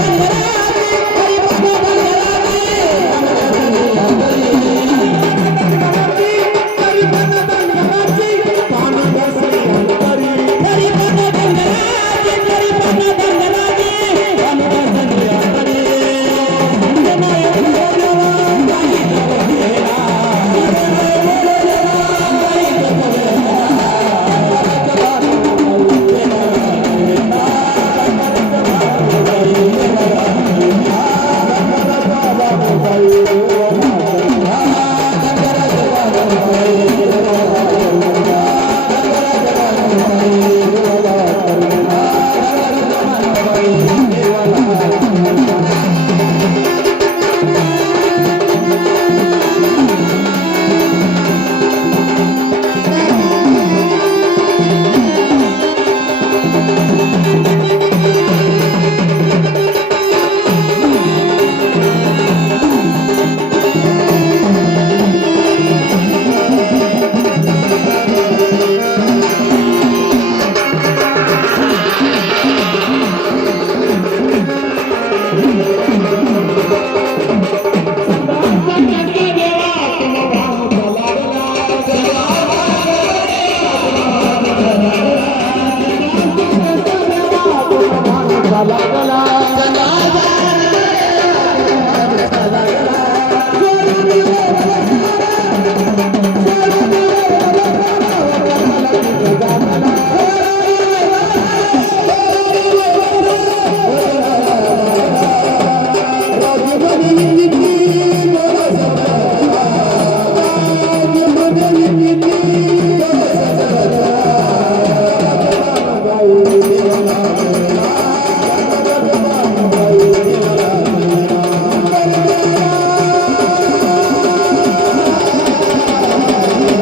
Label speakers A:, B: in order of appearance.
A: Thank you.